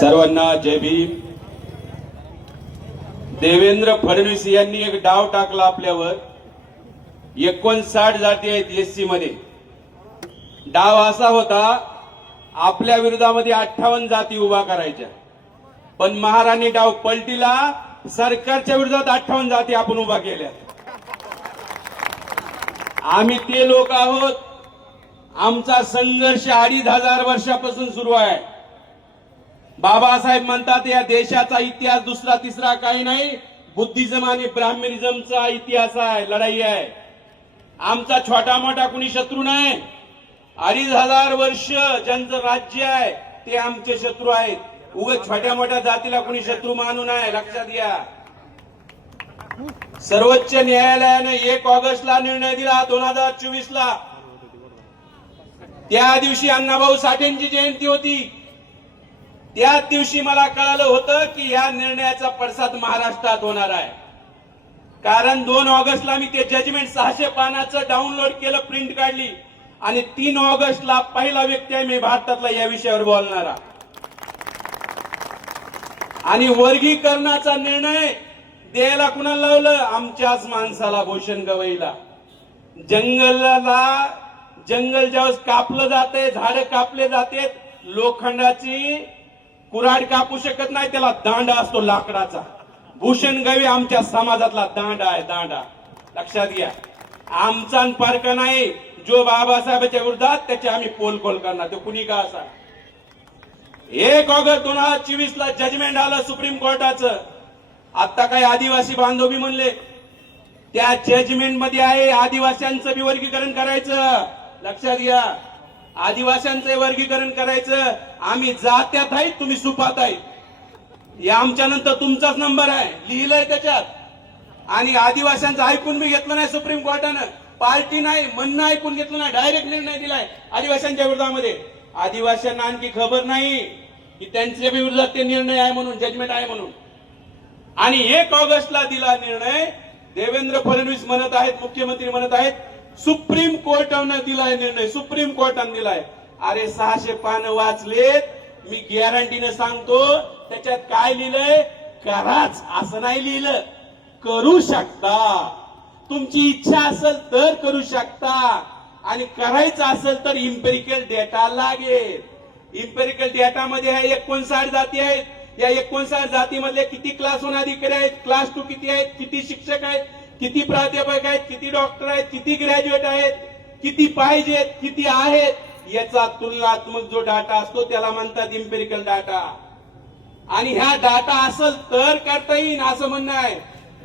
सर्वांना जय भीम। देवेंद्र फडणवीस यांनी एक डाव टाकला आपल्यावर। 59 जाती आहेत एससी मध्ये। डाव असा होता, आपल्या विरोधामध्ये 58 जाती उभा करायच्या, पण महाराणी डाव पलटीला, सरकारच्या विरोधात 58 जाती आपण उभा केल्या। आम्ही ते लोक आहोत, आमचा संघर्ष 2500 वर्षापासून सुरू आहे। बाबासाहेब म्हणतात या देशाचा इतिहास दुसरा तिसरा काही नाही, बुद्धिझम आणि ब्राह्मणिझमचा इतिहास आहे, लढाई आहे। आमचा छोटा मोठा कुणी शत्रू नाही। 2500 वर्ष ज्यांचं राज्य आहे ते आमचे शत्रू आहेत। उगाच छोट्या मोठ्या जातीला कुणी शत्रू मानू नये, लक्षात घ्या। सर्वोच्च न्यायालयाने 1 ऑगस्टला निर्णय दिला 2024 ला। त्या दिवशी अण्णाभाऊ साठेंची जयंती होती। त्याच दिवशी मला कळालं होतं की या निर्णयाचा पडसाद महाराष्ट्रात होणार आहे। कारण 2 ऑगस्टला मी ते जजमेंट 600 पानाचं डाउनलोड केलं, प्रिंट काढली, आणि 3 ऑगस्टला पहिला व्यक्ती आहे मी भारतातला या विषयावर बोलणारा। आणि वर्गीकरणाचा निर्णय द्यायला कुणाला लावलं? आमच्याच माणसाला, भूषण गवईला। जंगल ज्यावेळेस कापलं जाते, झाडं कापले जाते, लोखंडाची कुऱ्हाड कापू शकत नाही, त्याला दांडा असतो लाकडाचा। भूषण गवई आमच्या समाजातला दांडा आहे, दांडा, लक्षात घ्या। आमचा फरक नाही, जो बाबासाहेबांच्या विरोधात त्याचे आम्ही पोलखोल करणार, तो कुणी का असा। 1 ऑगस्ट 2024 ला जजमेंट आलं सुप्रीम कोर्टाचं। आता काही आदिवासी बांधव म्हणले, त्या जजमेंट मध्ये आहे आदिवासींचं बी वर्गीकरण करायचं, लक्षात घ्या। आदिवासींचं वर्गीकरण करायचं। आम्ही जात्यात आहेत, तुम्ही सुपात आहेत, या आमच्या नंतर तुमचाच नंबर आहे, लिहिलंय त्याच्यात। आणि आदिवासींचं ऐकून बी घेतलं नाही सुप्रीम कोर्टानं, पार्टी नाही, म्हणणं ऐकून घेतलं नाही, डायरेक्ट निर्णय दिलाय आदिवासींच्या विरोधामध्ये। आदिवासींना आणखी खबर नाही की त्यांच्या विरोधात ते निर्णय आहे म्हणून, जजमेंट आहे म्हणून। आणि 1 ऑगस्टला दिला निर्णय। देवेंद्र फडणवीस म्हणत आहेत, मुख्यमंत्री म्हणत आहेत, सुप्रीम कोर्टाने दिलाय निर्णय, सुप्रीम कोर्टाने दिलाय। अरे 600 पानं वाचलेत, मी गॅरंटीने सांगतो त्याच्यात काय लिहिलंय? कराच असं नाही लिहिलं, करू शकता, तुमची इच्छा असेल तर करू शकता, आणि करायचं असेल तर इम्पेरिकल डेटा लागेल। इम्पेरिकल डेटा मध्ये 59 जाती आहेत। या 59 जातीमधले किती क्लास 1 अधिकारी आहेत, क्लास 2 किती आहेत, किती शिक्षक आहेत, किती प्राध्यापक आहेत, किती डॉक्टर आहेत, किती ग्रॅज्युएट आहेत, किती पाहिजेत, किती आहेत, याचा तुलनात्मक जो डाटा असतो त्याला म्हणतात इम्पेरिकल डाटा। आणि ह्या डाटा असेल तर करता येईल असं म्हणणं आहे।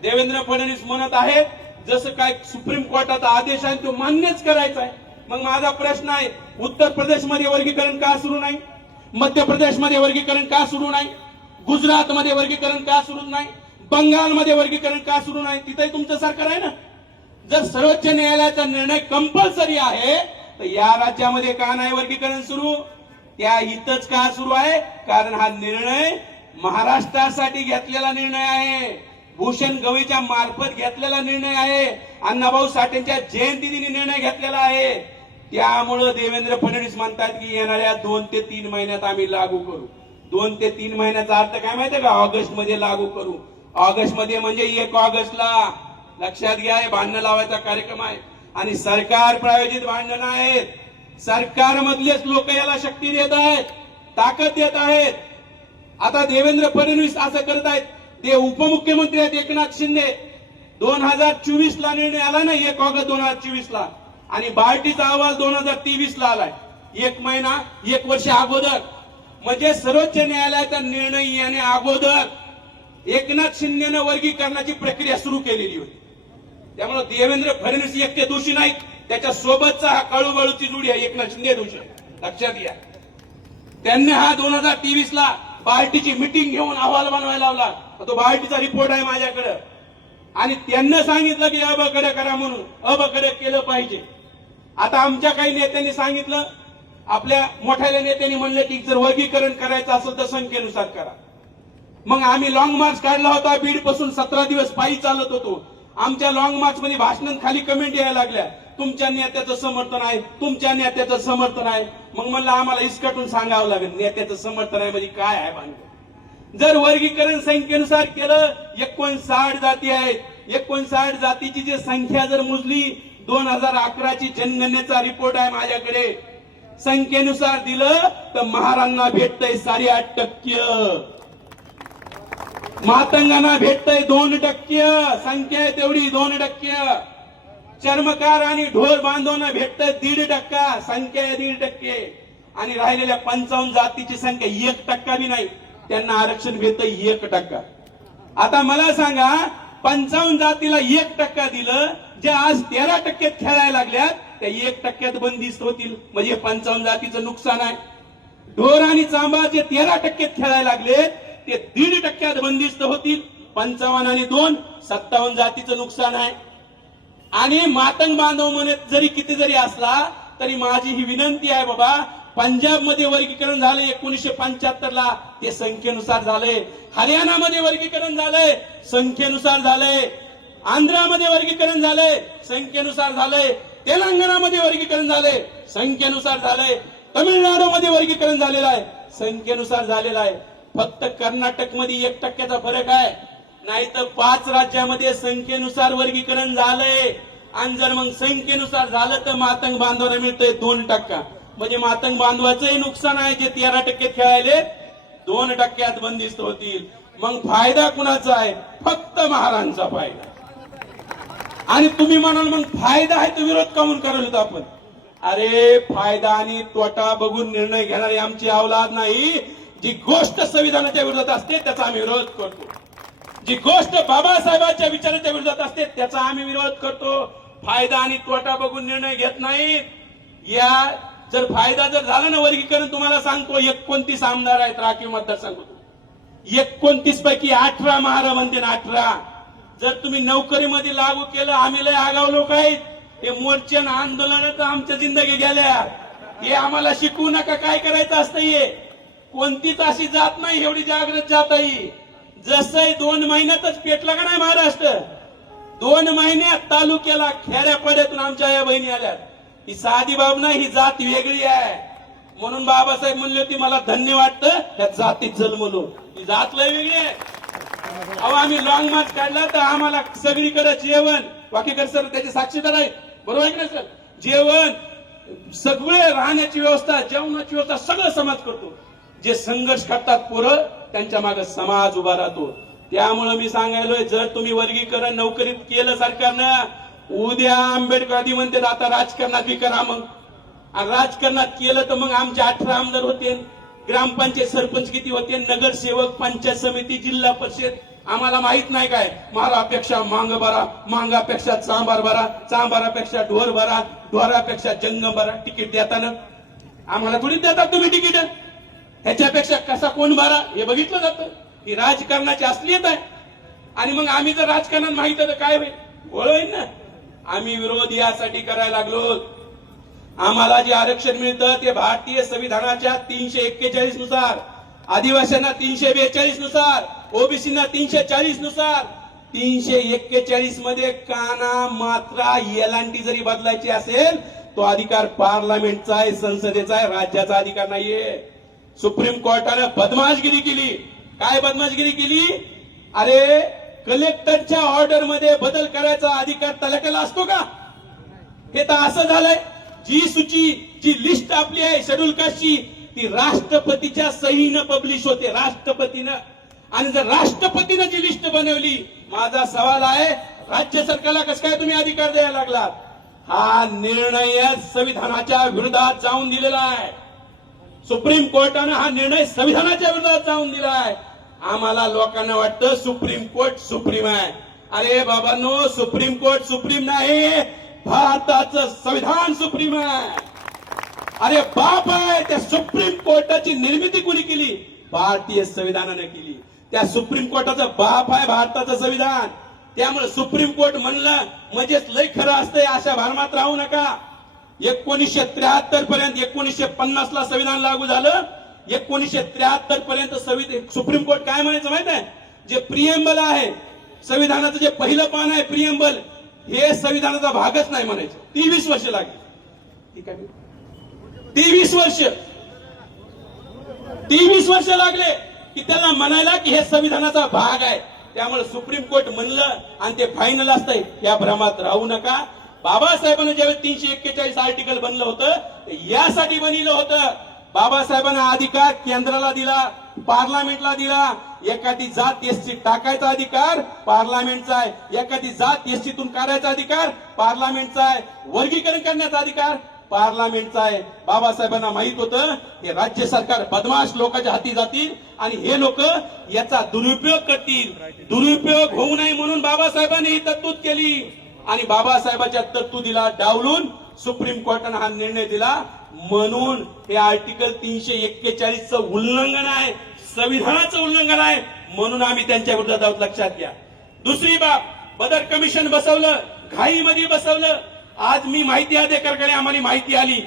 देवेंद्र फडणवीस म्हणत आहेत जसं काय सुप्रीम कोर्टाचा आदेश आहे तो मान्यच करायचा आहे। मग माझा प्रश्न आहे, उत्तर प्रदेशमध्ये वर्गीकरण का सुरू नाही? मध्य प्रदेशमध्ये वर्गीकरण का सुरू नाही? गुजरातमध्ये वर्गीकरण का सुरू नाही? बंगालमध्ये वर्गीकरण का सुरू नाही? तिथे तुमचं सरकार आहे ना। जर सर्वोच्च न्यायालयाचा निर्णय कंपल्सरी आहे तर या राज्यामध्ये का नाही वर्गीकरण सुरू? त्या इथंच का सुरू आहे? कारण हा निर्णय महाराष्ट्रासाठी घेतलेला निर्णय आहे, भूषण गवईच्या मार्फत घेतलेला निर्णय आहे, अण्णाभाऊ साठेंच्या जयंतीदिनी निर्णय घेतलेला आहे। त्यामुळे देवेंद्र फडणवीस म्हणतात की येणाऱ्या 2 ते 3 महिन्यात आम्ही लागू करू। 2 ते 3 महिन्याचा अर्थ काय माहितीये का? ऑगस्ट मध्ये लागू करू। ऑगस्ट मध्ये म्हणजे 1 ऑगस्टला, लक्षात घ्या। हे भांडण लावायचा कार्यक्रम आहे आणि सरकार प्रायोजित भांडण आहेत। सरकारमधलेच लोक याला शक्ती देत आहेत, ताकद देत आहेत। आता देवेंद्र फडणवीस असं करत आहेत, ते उपमुख्यमंत्री आहेत एकनाथ शिंदे। 2024 ला निर्णय आला ना, 1 ऑगस्ट 2024 ला, आणि बार्टीचा अहवाल 2023 ला आलाय। 1 महिना, 1 वर्ष अगोदर, म्हणजे सर्वोच्च न्यायालयाचा निर्णय येण्या अगोदर एकनाथ शिंदेने वर्गीकरणाची प्रक्रिया सुरू केलेली होती। त्यामुळे देवेंद्र फडणवीस एकटे दोषी नाहीत, त्याच्या सोबतचा हा काळूबाळूची जोडी आहे एकनाथ शिंदे दोषी, लक्षात घ्या। त्यांनी हा 2023 ला बार्टीची मिटिंग घेऊन अहवाल बनवायला लावला, तो बार्टीचा रिपोर्ट आहे माझ्याकडे, आणि त्यांना सांगितलं की अबकडे करा म्हणून, अबकडे केलं पाहिजे। आता आमच्या काही नेत्यांनी सांगितलं, आपल्या मोठ्या नेत्यांनी म्हणले की जर वर्गीकरण करायचं असेल तर संख्येनुसार करा। मग आम्ही लॉंग मार्च काढला होता, बीड पासून 17 दिवस पायी चालत होतो। आमच्या लॉंग मार्च मध्ये भाषणात खाली कमेंट यायला लागल्या, तुमच्या नेत्याचं समर्थन आहे, तुमच्या नेत्याचं समर्थन आहे. मग म्हणलं आम्हाला इसकटून सांगावं लागेल नेत्याचं समर्थन आहे म्हणजे काय आहे भानगड. जर वर्गीकरण संख्येनुसार केलं 59 जाती आहेत. 59 जातीची जी संख्या जर मोजली 2011ची जनगणनेचा रिपोर्ट आहे माझ्याकडे. संख्येनुसार दिलं तर महारांना भेटतंय 8.5%, मातंगांना भेटतंय 2%. संख्या आहे तेवढी 2%. चर्मकार आणि ढोर बांधवांना भेटतंय 1.5%. संख्या आहे 1.5%. आणि राहिलेल्या 55 जातीची संख्या 1% बी नाही, त्यांना आरक्षण भेटतंय 1%. आता मला सांगा 55 जातीला 1% दिलं, जे आज 13% खेळायला लागल्यात त्या 1% बंदिस्त होतील, म्हणजे 55 जातीचं नुकसान आहे. ढोर आणि चांबा जे 13% खेळायला लागले ते 1.5% बंदिस्त होतील. 55 आणि 2 57 जातीचं नुकसान आहे. आणि मातंग बांधव म्हणत जरी किती जरी असला तरी माझी ही विनंती आहे बाबा, पंजाब मध्ये वर्गीकरण झाले 1975 ला, ते संख्येनुसार झाले. हरियाणामध्ये वर्गीकरण झालंय संख्येनुसार झालंय. आंध्रामध्ये वर्गीकरण झालंय संख्येनुसार झालंय. तेलंगणामध्ये वर्गीकरण झालंय संख्येनुसार झालंय. तमिळनाडूमध्ये वर्गीकरण झालेलं आहे संख्येनुसार झालेलं आहे. फक्त कर्नाटक मध्ये 1%चा फरक आहे, नाही तर 5 राज्यामध्ये संख्येनुसार वर्गीकरण झालंय. आणि जर मग संख्येनुसार झालं तर मातंग बांधवांना मिळतंय 2%. म्हणजे मातंग बांधवाचंही नुकसान आहे, जे 13% खेळायले 2% बंदिस्त होतील. मग फायदा कुणाचा आहे? फक्त महारांचा फायदा. आणि तुम्ही म्हणाल मग फायदा आहे तर विरोध काऊन करायला आपण? अरे फायदा आणि तोटा बघून निर्णय घेणारी आमची अवलाद नाही. जी गोष्ट संविधानाच्या विरोधात असते त्याचा आम्ही विरोध करतो. जी गोष्ट बाबासाहेबांच्या विचाराच्या विरोधात असते त्याचा आम्ही विरोध करतो. फायदा आणि तोटा बघून निर्णय घेत नाहीत. या जर फायदा जर झाला ना वर्गीकरण, तुम्हाला सांगतो 29 आमदार आहेत राखीव मतदारसंघात. 29 पैकी 18 महारा म्हणते ना 18. जर तुम्ही नोकरीमध्ये लागू केलं, आम्ही लय आगाव लोक आहेत. ते मोर्चे आंदोलन तर आमच्या जिंदगी गेल्या. हे आम्हाला शिकवू नका काय करायचं असतं. हे कोणतीच अशी जात नाही एवढी जागृत जात आहे. जसं 2 महिन्यातच पेटला का नाही महाराष्ट्र, 2 महिन्यात तालुक्याला खेड्यापाड्यातून आमच्या या बहिणी आल्यात. ही साधी बाब नाही, ही जात वेगळी आहे. म्हणून बाबासाहेब म्हणले होते मला धन्य वाटतं त्या जातीत जन्मलो. ही जात लय वेगळी आहे. अहो आम्ही लॉंग मार्च काढला तर आम्हाला सगळीकडे जेवण, वाकेकर सर त्याचे साक्षीदार आहेत, बरोबर आहे ना सर? जेवण, सगळे राहण्याची व्यवस्था, जेवणाची व्यवस्था सगळं समाज करतो. जे संघर्ष करतात पोरं त्यांच्या मागे समाज उभा राहतो. त्यामुळे मी सांगायलोय, जर तुम्ही वर्गीकरण नोकरीत केलं सरकारनं, उद्या आंबेडकर आधी म्हणते आता राजकारणात बी करा. मग राजकारणात केलं तर मग आमचे 18 आमदार होते, ग्रामपंचायत सरपंच किती होते, नगरसेवक, पंचायत समिती, जिल्हा परिषद. आम्हाला माहित नाही काय, मारापेक्षा मांग बरा, मांगापेक्षा चांबार बरा, चांबारापेक्षा ढोर बरा, ढोरापेक्षा जंगम बरा. तिकीट देताना आम्हाला थोडी देतात तुम्ही तिकीट. ह्याच्यापेक्षा कसा कोण बरा हे बघितलं जातं. ही राजकारणाची असलीयत आहे. आणि मग आम्ही जर राजकारणात माहित तर काय होईल? गोळ होईल ना. आम्ही विरोध यासाठी करायला लागलो, आम्हाला जे आरक्षण मिळतं ते भारतीय संविधानाच्या 341 नुसार, आदिवासींना 342 नुसार, ओबीसीना 340 नुसार. 341 मध्ये काना, मात्रा, एलांटी जरी बदलायची असेल तो अधिकार पार्लमेंटचा आहे, संसदेचा आहे, राज्याचा अधिकार नाहीये. सुप्रीम कोर्टाने बदमाशगिरी केली. काय बदमाशगिरी केली? अरे कलेक्टरच्या ऑर्डर मध्ये बदल करायचा अधिकार तलाट्याला असतो का? हे तर असं झालंय, जी सूची, जी लिस्ट आपली आहे शेड्यूल कास्टची, ती राष्ट्रपतीच्या सहीनं पब्लिश होते, राष्ट्रपतीनं. आणि जर राष्ट्रपतीनं जी लिस्ट बनवली, माझा सवाल आहे राज्य सरकारला कसं काय तुम्ही अधिकार द्यायला लागलात? हा निर्णय संविधानाच्या विरोधात जाऊन दिलेला आहे. सुप्रीम कोर्टानं हा निर्णय संविधानाच्या विरोधात जाऊन दिला आहे. आम्हाला लोकांना वाटतं सुप्रीम कोर्ट सुप्रीम आहे. अरे बाबांनो, सुप्रीम कोर्ट सुप्रीम नाही, भारताचं संविधान सुप्रीम आहे. अरे बाप आहे, त्या सुप्रीम कोर्टाची निर्मिती कोणी केली? भारतीय संविधानाने केली. त्या सुप्रीम कोर्टाचा बाप आहे भारताचं संविधान. त्यामुळे सुप्रीम कोर्ट म्हणलं म्हणजेच लय खरं असतंय अशा भरमात राहू नका. 1973 पर्यंत, 1950 ला संविधान लागू झालं. 1973 पर्यंत सुप्रीम कोर्ट काय म्हणायचं माहित आहे? जे प्रिएम्बल आहे संविधानाचं, जे पहिलं पान आहे प्रिएम्बल, हे संविधानाचा भागच नाही म्हणायचं. 23 वर्ष लागली. ठीक आहे, 23 वर्ष 23 वर्ष लागले की त्यांना म्हणायला की हे संविधानाचा भाग आहे. त्यामुळे सुप्रीम कोर्ट म्हणलं आणि ते फायनल असतंय, या भ्रमात राहू नका. बाबासाहेबांनी ज्यावेळी 341 आर्टिकल बनलं होतं यासाठी बनलं होतं. बाबासाहेबांना अधिकार केंद्राला दिला, पार्लमेंटला दिला. एखादी जात एसटी टाकायचा अधिकार पार्लमेंटचा आहे, एखादी जात एसटीतून काढायचा अधिकार पार्लमेंटचा आहे, वर्गीकरण करण्याचा अधिकार पार्लमेंटचा आहे. बाबासाहेबांना माहित होतं हे राज्य सरकार बदमाश लोकांच्या हाती जातील आणि हे लोक याचा दुरुपयोग करतील. दुरुपयोग होऊ नये म्हणून बाबासाहेबांनी ही तरतूद केली आणि बाबासाहेबांच्या तरतुदीला डावलून सुप्रीम कोर्टाने हा निर्णय दिला. म्हणून हे आर्टिकल 341 चं उल्लंघन आहे, संविधानाचं उल्लंघन आहे. म्हणून आम्ही त्यांच्या विरोधात आहोत, लक्षात घ्या. दुसरी बाब, बदर कमिशन बसवलं, घाईमध्ये बसवलं. आज मी माहिती अधिकाऱ्याकडे आम्हाला माहिती आली.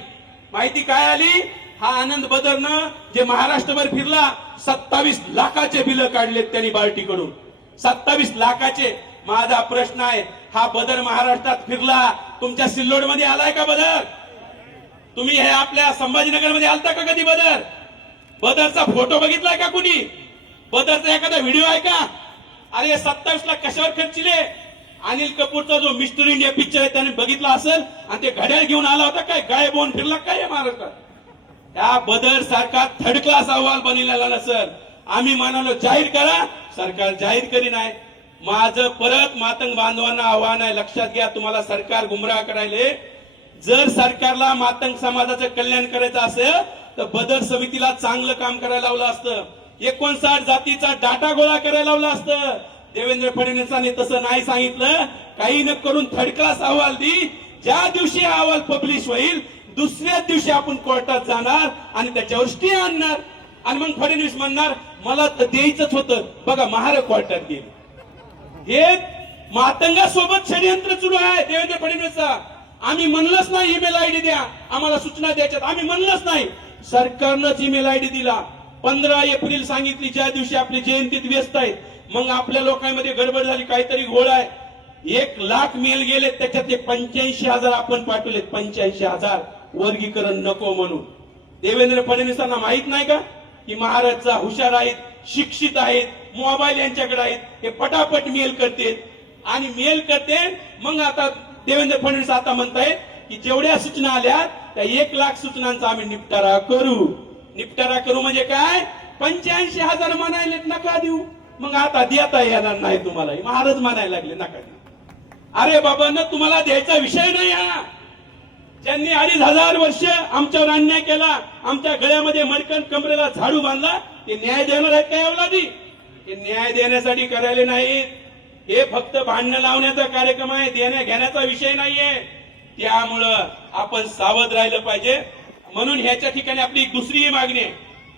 माहिती काय आली? हा आनंद बदरनं जे महाराष्ट्रभर फिरला 27 लाखाचे बिल काढलेत त्यांनी बार्टीकडून, 27 लाखाचे. माझा प्रश्न आहे, हा बदर महाराष्ट्रात फिरला, तुमच्या सिल्लोड मध्ये आलाय का बदर? तुम्ही हे आपल्या संभाजीनगर मध्ये आलता का कधी बदर? बदरचा फोटो बघितलाय का कुणी? बदरचा एखादा व्हिडिओ आहे का? अरे 27 लाख कशावर खर्चिले? अनिल कपूरचा जो मिस्टर इंडिया पिक्चर आहे त्याने बघितला असेल आणि ते घड्याळ घेऊन आला होता काय? गायब होऊन फिरला काय महाराष्ट्रात? त्या बदर सारखा थर्ड क्लास अहवाल बनलेला नसेल. आम्ही म्हणालो जाहीर करा, सरकार जाहीर करी नाही. माझं परत मातंग बांधवांना आव्हान आहे, लक्षात घ्या. तुम्हाला सरकार गुमराह करायले. जर सरकारला मातंग समाजाचं कल्याण करायचं असेल तर बदर समितीला चांगलं काम करायला लावलं असतं. 59 जातीचा डाटा गोळा करायला लावला असतं. देवेंद्र फडणवीसांनी तसं नाही सांगितलं. काही न करून थर्ड क्लास अहवाल दी. ज्या दिवशी हा अहवाल पब्लिश होईल दुसऱ्याच दिवशी आपण कोर्टात जाणार आणि त्याच्यावर स्टे आणणार आणि मग फडणवीस म्हणणार मला तर द्यायचंच होतं. बघा महाराज कोर्टात गेले. हे मातंगासोबत षडयंत्र सुरू आहे देवेंद्र फडणवीसचा. आम्ही म्हणलंच नाही ईमेल आयडी द्या, आम्हाला सूचना द्यायच्यात. आम्ही म्हणलंच नाही, सरकारनंच ईमेल आयडी दिला. 15 एप्रिल सांगितली, ज्या दिवशी आपली जयंतीत व्यस्त आहेत. मग आपल्या लोकांमध्ये गडबड झाली, काहीतरी घोळ आहे. 1 लाख मेल गेले, त्याच्यातले 85,000 आपण पाठवले. 85,000 वर्गीकरण नको म्हणून. देवेंद्र फडणवीसांना माहित नाही का की महाराजचा हुशार आहेत, शिक्षित आहेत, मोबाईल यांच्याकडे आहेत, हे पटापट मेल करते आणि मेल करते. मग आता देवेंद्र फडणवीस आता म्हणतायत की जेवढ्या सूचना आल्या त्या 1 लाख सूचनांचा आम्ही निपटारा करू. निपटारा करू म्हणजे काय? 85,000 म्हणायले, नका देऊ. मग आता देता येणार नाही तुम्हाला, महाराज म्हणायला लागले नका देऊ. अरे बाबा न तुम्हाला द्यायचा विषय नाही हा. ज्यांनी 2,500 वर्ष आमच्यावर अन्याय केला, आमच्या गळ्यामध्ये मडकण कमरेला झाडू बांधला, ते न्याय देणार आहेत काय अवलादी? ते न्याय देण्यासाठी करायले नाहीत. हे फक्त भांडण लावण्याचा कार्यक्रम आहे, देण्या घेण्याचा विषय नाहीये. त्यामुळं आपण सावध राहिलं पाहिजे. म्हणून ह्याच्या ठिकाणी आपली दुसरी मागणी आहे,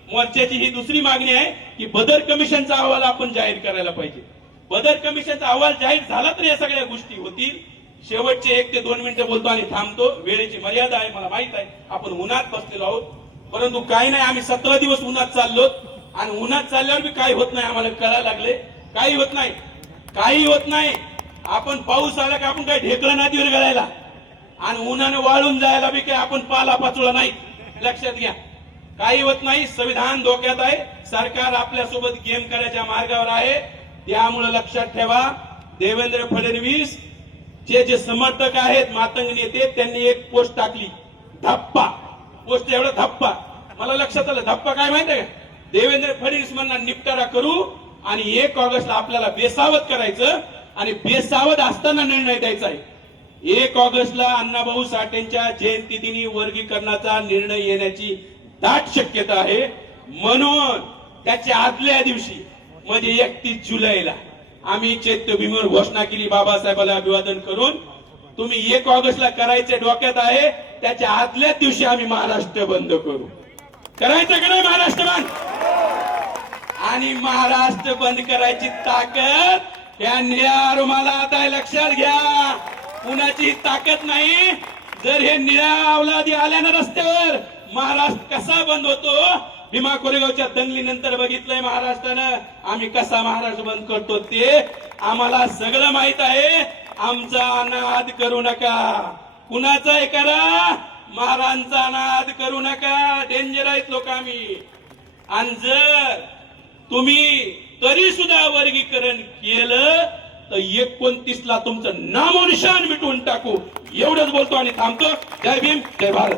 मोर्चाची ही दुसरी मागणी आहे की बदर कमिशनचा अहवाल आपण जाहीर करायला पाहिजे. बदर कमिशनचा अहवाल जाहीर झाला तर या सगळ्या गोष्टी होतील. शेवटचे 1 ते 2 मिनिटं बोलतो आणि थांबतो. वेळेची मर्यादा आहे, मला माहित आहे. आपण उन्हात बसलेलो आहोत, परंतु काही नाही, आम्ही 17 दिवस उन्हात चाललो आणि उन्हात चालल्यावर बी काही होत नाही. आम्हाला कळायला लागले काही होत नाही, काही होत नाही. आपण पाऊस आला का आपण काही ढेकळं नदीवर गळायला आणि उन्हाने वाळून जायला बी काही आपण पाला पाचोळा नाही. लक्षात घ्या, काही होत नाही. संविधान धोक्यात आहे. सरकार आपल्यासोबत गेम करायच्या मार्गावर आहे. त्यामुळे लक्षात ठेवा, देवेंद्र फडणवीस जे समर्थक आहेत, मातंग नेते, त्यांनी एक पोस्ट टाकली, धप्पा पोस्ट. एवढा धप्पा मला लक्षात आलं. धप्पा काय माहिती आहे का? देवेंद्र फडणवीस म्हणणार निपटारा करू आणि 1 ऑगस्टला आपल्याला बेसावध करायचं आणि बेसावध असताना निर्णय द्यायचा आहे. 1 ऑगस्टला अण्णाभाऊ साठेंच्या जयंती दिनी वर्गीकरणाचा निर्णय येण्याची दाट शक्यता आहे. म्हणून त्याच्या आदल्या दिवशी म्हणजे 31 जुलैला आम्ही चैत्यभूमीवर घोषणा केली, बाबासाहेबांना अभिवादन करून. तुम्ही 1 ऑगस्टला करायचे डोक्यात आहे, त्याच्या आदल्या दिवशी आम्ही महाराष्ट्र बंद करू. करायचं का नाही महाराष्ट्र बंद? आणि महाराष्ट्र बंद करायची ताकद या निळ्या रुमाला आता लक्षात घ्या. कुणाची ताकद नाही. जर हे निळ्या अवलादी आल्या ना रस्त्यावर, महाराष्ट्र कसा बंद होतो? भीमा कोरेगावच्या दंगलीनंतर बघितलंय महाराष्ट्रानं आम्ही कसा महाराष्ट्र बंद करतो ते. आम्हाला सगळं माहित आहे. आमचा नाद करू नका. कुणाचाही करा, महाराजांचा नाद करू नका. डेंजर आहेत लोक आम्ही. आणि जर तुम्ही तरी सुद्धा वर्गीकरण केलं तर 29ला तुमचं नामोनिशान मिटवून टाकू. एवढंच बोलतो आणि थांबतो. जय भीम, जय भारत.